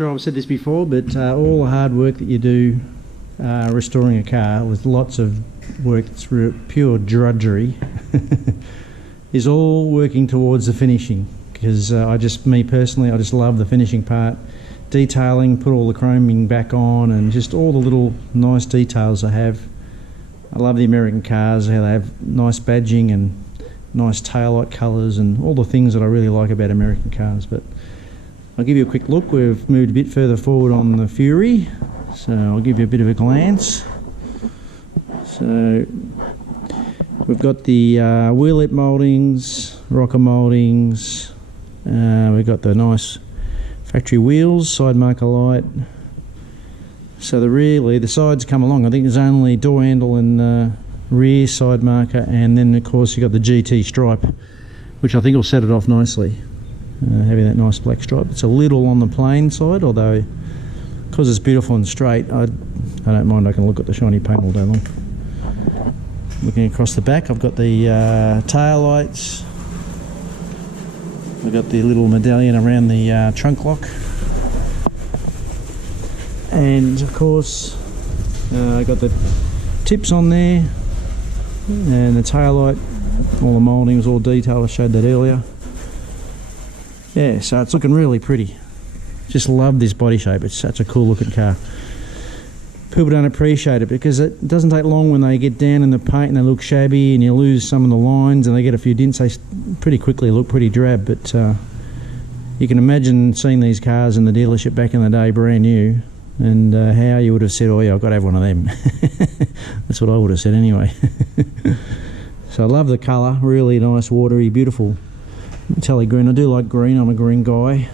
sure I've said this before, but all the hard work that you do restoring a car with lots of work that's pure drudgery is all working towards the finishing, because me personally, I just love the finishing part. Detailing, put all the chroming back on, and just all the little nice details they have. I love the American cars, how they have nice badging and nice taillight colours and all the things that I really like about American cars. But I'll give you a quick look. We've moved a bit further forward on the Fury, so I'll give you a bit of a glance. So we've got the wheel lip mouldings, rocker mouldings, we've got the nice factory wheels, side marker light. So the sides come along. I think there's only door handle and rear side marker, and then of course you've got the GT stripe, which I think will set it off nicely, having that nice black stripe. It's a little on the plain side, although because it's beautiful and straight, I don't mind. I can look at the shiny paint all day long. Looking across the back, I've got the tail lights. We've got the little medallion around the trunk lock, and of course I've got the tips on there, and the tail light, all the mouldings, all detailed. I showed that earlier. Yeah, so it's looking really pretty. Just love this body shape. It's such a cool looking car. People don't appreciate it because it doesn't take long when they get down in the paint and they look shabby and you lose some of the lines and they get a few dents. They pretty quickly look pretty drab, but you can imagine seeing these cars in the dealership back in the day brand new, and how you would have said, oh yeah, I've got to have one of them. That's what I would have said anyway. So I love the colour, really nice, watery, beautiful metallic green. I do like green, I'm a green guy.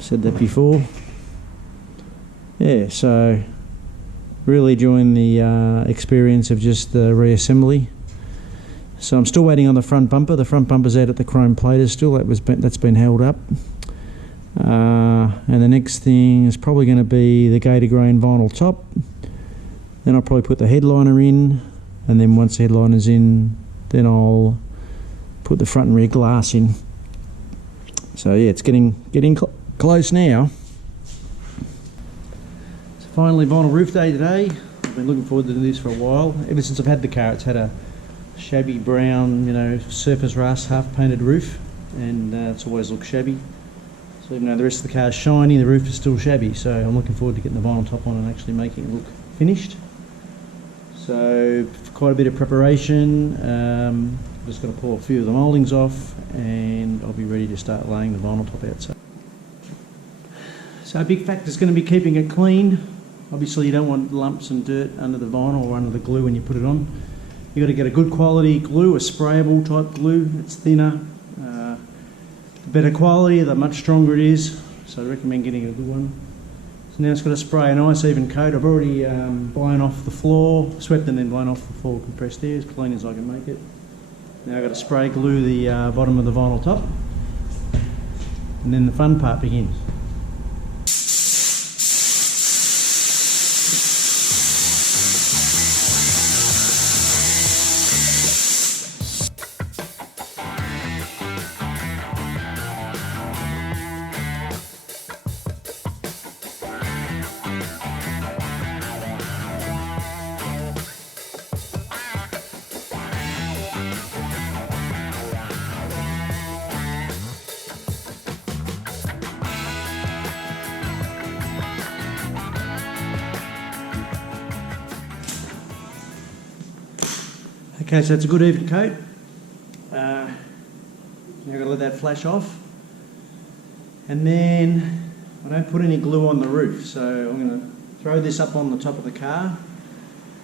Said that before. Yeah, so really enjoying the experience of just the reassembly. So I'm still waiting on the front bumper. The front bumper's out at the chrome platers still. That's been held up. And the next thing is probably going to be the gator grain vinyl top. Then I'll probably put the headliner in, and then once the headliner's in, then I'll put the front and rear glass in. So yeah, it's getting close now. It's finally vinyl roof day today. I've been looking forward to this for a while. Ever since I've had the car, it's had a shabby brown, surface rust, half painted roof, and it's always looked shabby. So even though the rest of the car is shiny, the roof is still shabby. So I'm looking forward to getting the vinyl top on and actually making it look finished. So quite a bit of preparation. Just got to pull a few of the mouldings off, and I'll be ready to start laying the vinyl top out. So a big factor is going to be keeping it clean. Obviously you don't want lumps and dirt under the vinyl or under the glue when you put it on. You've got to get a good quality glue, a sprayable type glue. It's thinner. The better quality, the much stronger it is. So I recommend getting a good one. So now it's got to spray a nice even coat. I've already blown off the floor, swept and then blown off the floor, compressed air, as clean as I can make it. Now I've got to spray glue the bottom of the vinyl top, and then the fun part begins. Okay, so it's a good even coat. Now I've got to let that flash off. And then I don't put any glue on the roof, so I'm going to throw this up on the top of the car,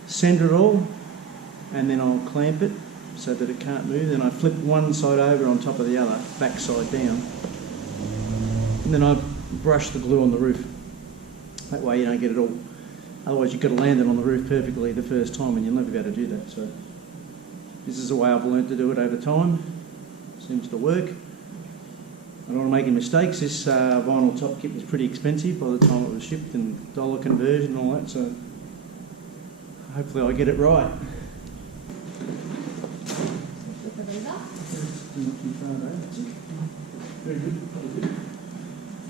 centre it all, and then I'll clamp it so that it can't move. Then I flip one side over on top of the other, back side down. And then I brush the glue on the roof. That way you don't get it all. Otherwise you've got to land it on the roof perfectly the first time, and you'll never be able to do that. So this is the way I've learned to do it over time. Seems to work. I don't want to make any mistakes. This vinyl top kit was pretty expensive by the time it was shipped, and dollar conversion and all that, so hopefully I get it right. Very good.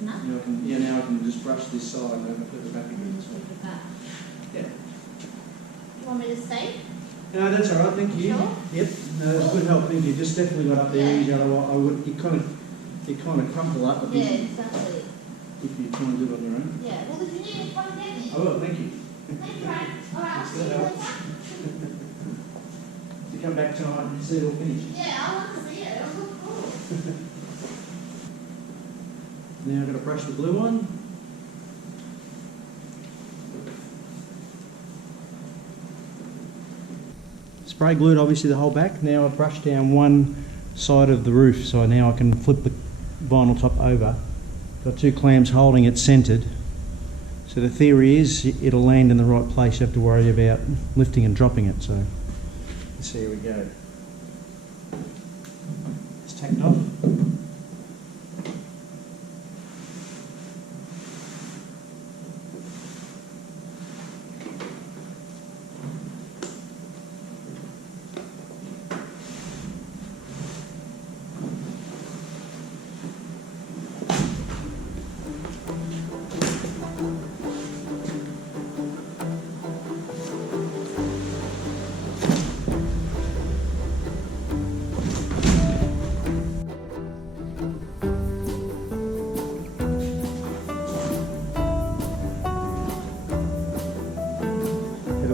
enough. Now I can just brush this side and then flip it back again. Flip it back. Yeah. You want me to stay? No, that's all right, thank you. Sure? Yep, no, that's good help, thank you. Just definitely got up there Yeah. easy, otherwise I would, you kind of crumple up a bit Yeah, exactly. if you try and do it on your own. Yeah, well, if you need it, come and get me. I will, thank you. Thanks, Ryan. All right, I'll That's see you good help. later. To come back tonight and see it all finished. Yeah, I want to see it. It'll look cool. Now I've got to brush the glue on. Spray glued obviously the whole back. Now I've brushed down one side of the roof, so now I can flip the vinyl top over. Got two clamps holding it centred. So the theory is it'll land in the right place. You have to worry about lifting and dropping it. So let's see, here we go. It's tacked off.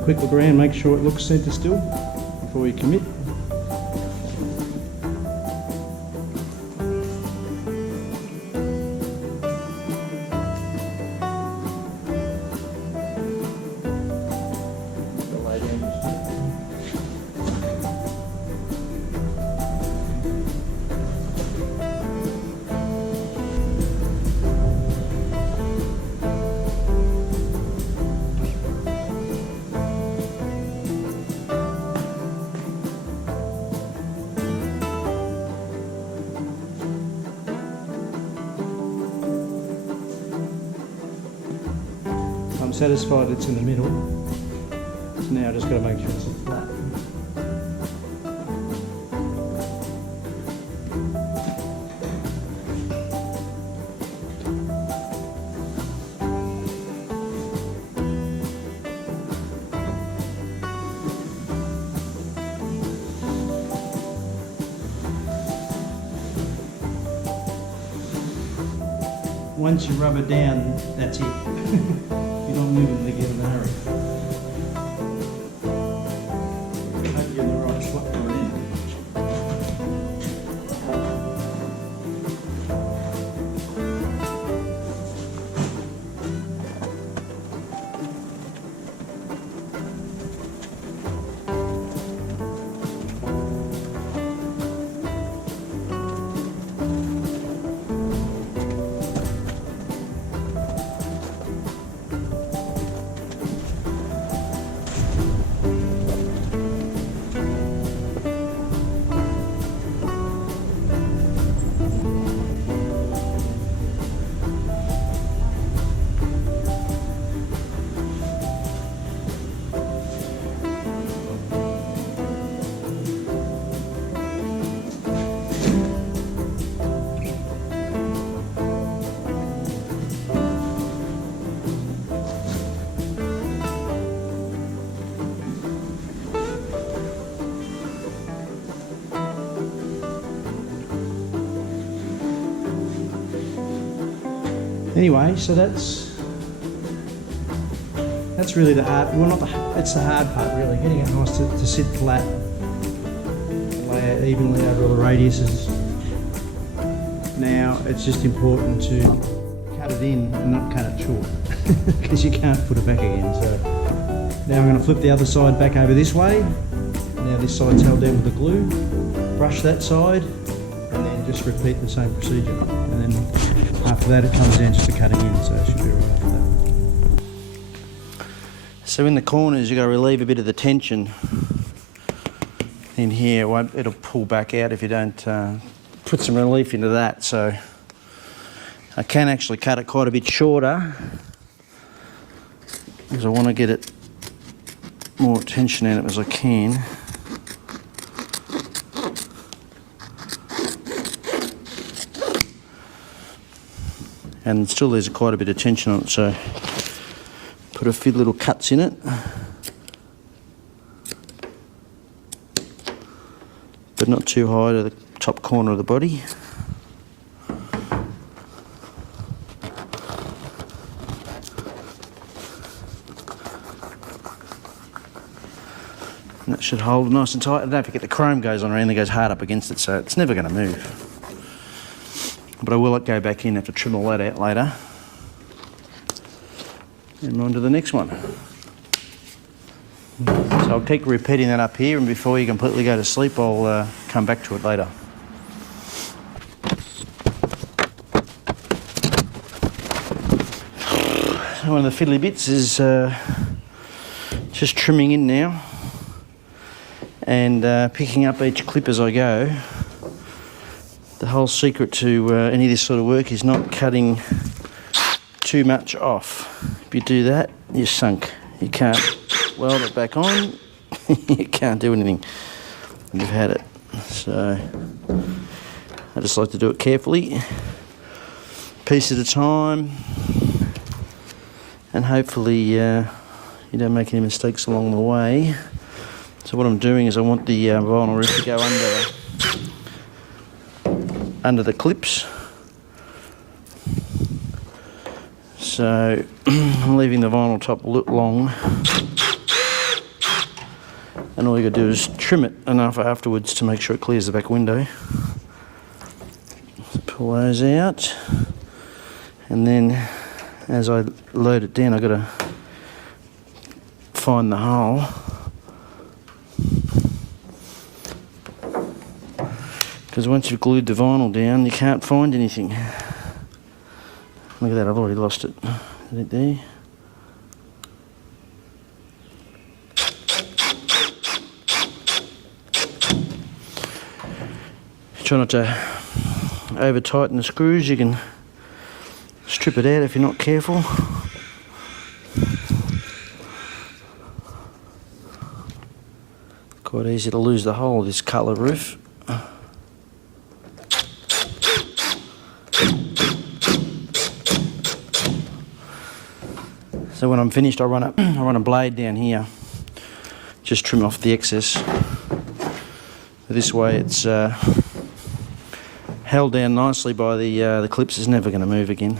Quick look around, make sure it looks centre still before you commit. I'm satisfied it's in the middle, so now I just got to make sure it's flat. Once you rub it down, that's it. You're not moving it again in a hurry. Hope you're in the right spot for it. Anyway, so that's really the hard, well not the, it's the hard part really, getting it nice to sit flat, lay out evenly over all the radiuses. Now it's just important to cut it in and not cut it short, because you can't put it back again. So now I'm going to flip the other side back over this way. Now this side's held down with the glue, brush that side, and then just repeat the same procedure. And then after that it comes down just to cut again, so it should be right after that. So in the corners you've got to relieve a bit of the tension in here. It'll pull back out if you don't put some relief into that. So I can actually cut it quite a bit shorter because I want to get it more tension in it as I can. and still there's quite a bit of tension on it, so put a few little cuts in it. But not too high to the top corner of the body. And that should hold nice and tight. And don't forget the chrome goes on around, it goes hard up against it, so it's never going to move. But I will go back in, have to trim all that out later. And on to the next one. So I'll keep repeating that up here, and before you completely go to sleep, I'll come back to it later. One of the fiddly bits is just trimming in now and picking up each clip as I go. The whole secret to any of this sort of work is not cutting too much off. If you do that, you're sunk. You can't weld it back on, you can't do anything. You've had it. So I just like to do it carefully, piece at a time, and hopefully you don't make any mistakes along the way. So what I'm doing is I want the vinyl roof to go under the clips. So I'm leaving the vinyl top long, and all you got to do is trim it enough afterwards to make sure it clears the back window. So pull those out, and then as I load it down, I've got to find the hole. Because once you've glued the vinyl down, you can't find anything. Look at that, I've already lost it. Is it there? Try not to over tighten the screws. You can strip it out if you're not careful. Quite easy to lose the whole of this colour roof. So when I'm finished, I run a blade down here, just trim off the excess. This way it's held down nicely by the clips. It's never going to move again.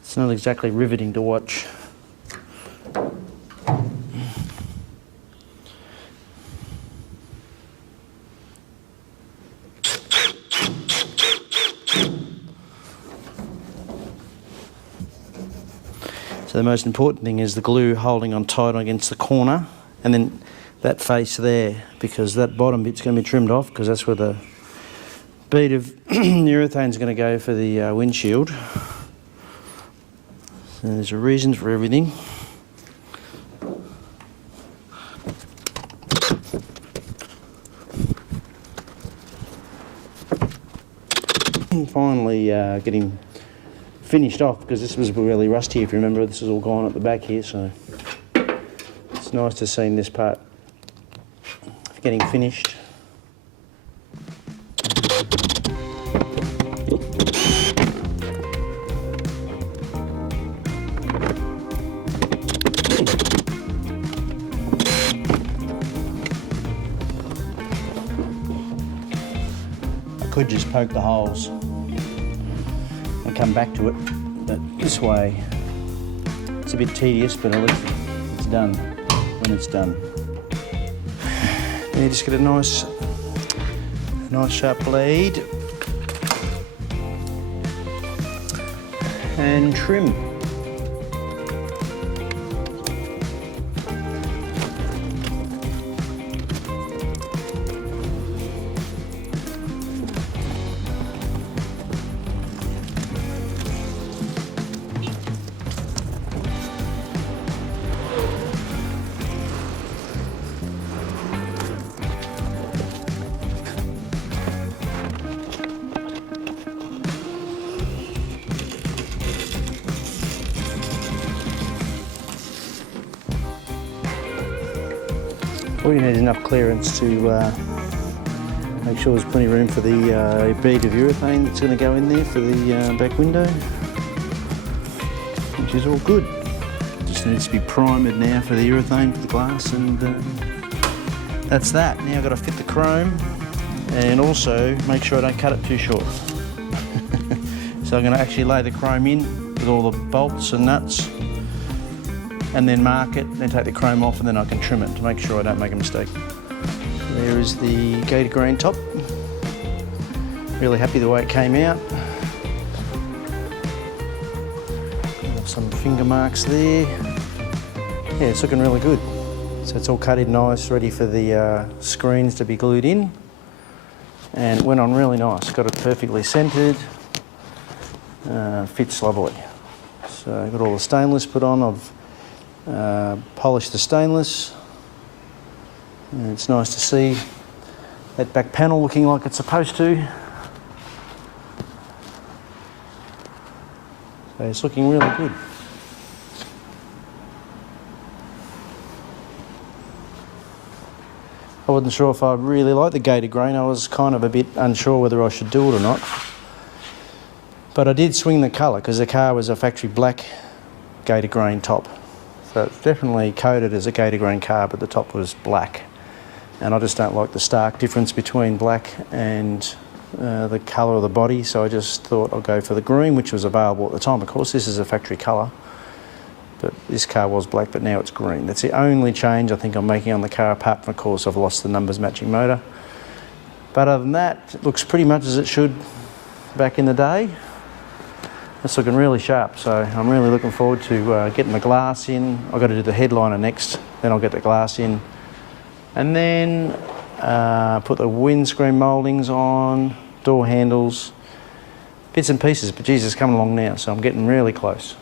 It's not exactly riveting to watch. So the most important thing is the glue holding on tight against the corner, and then that face there, because that bottom bit's going to be trimmed off, because that's where the bead of urethane is going to go for the windshield. So there's a reason for everything. Finally getting finished off, because this was really rusty, if you remember. This is all gone at the back here, so it's nice to see this part getting finished. I could just poke the holes and come back to it, but this way it's a bit tedious, but at least it's done when it's done. Then you just get a nice sharp blade and trim. All you need is enough clearance to Make sure there's plenty of room for the bead of urethane that's going to go in there for the back window, which is all good. Just needs to be primed now for the urethane for the glass, and that's that. Now I've got to fit the chrome and also make sure I don't cut it too short. So I'm going to actually lay the chrome in with all the bolts and nuts, and then mark it, then take the chrome off, and then I can trim it to make sure I don't make a mistake. There is the gator grain top. Really happy the way it came out. Some finger marks there. Yeah, it's looking really good. So it's all cut in nice, ready for the screens to be glued in. And it went on really nice. Got it perfectly centred. Fits lovely. So I've got all the stainless put on. I've polished the stainless. And it's nice to see that back panel looking like it's supposed to. So it's looking really good. I wasn't sure if I really liked the gator grain. I was kind of a bit unsure whether I should do it or not. But I did swing the colour because the car was a factory black gator grain top. So it's definitely coded as a gator grain car, but the top was black. And I just don't like the stark difference between black and the colour of the body, so I just thought I'll go for the green, which was available at the time. Of course, this is a factory colour, but this car was black, but now it's green. That's the only change I think I'm making on the car, apart from, of course, I've lost the numbers matching motor. But other than that, it looks pretty much as it should back in the day. It's looking really sharp, so I'm really looking forward to getting the glass in. I've got to do the headliner next, then I'll get the glass in. And then put the windscreen mouldings on, door handles, bits and pieces, but geez, it's coming along now, so I'm getting really close.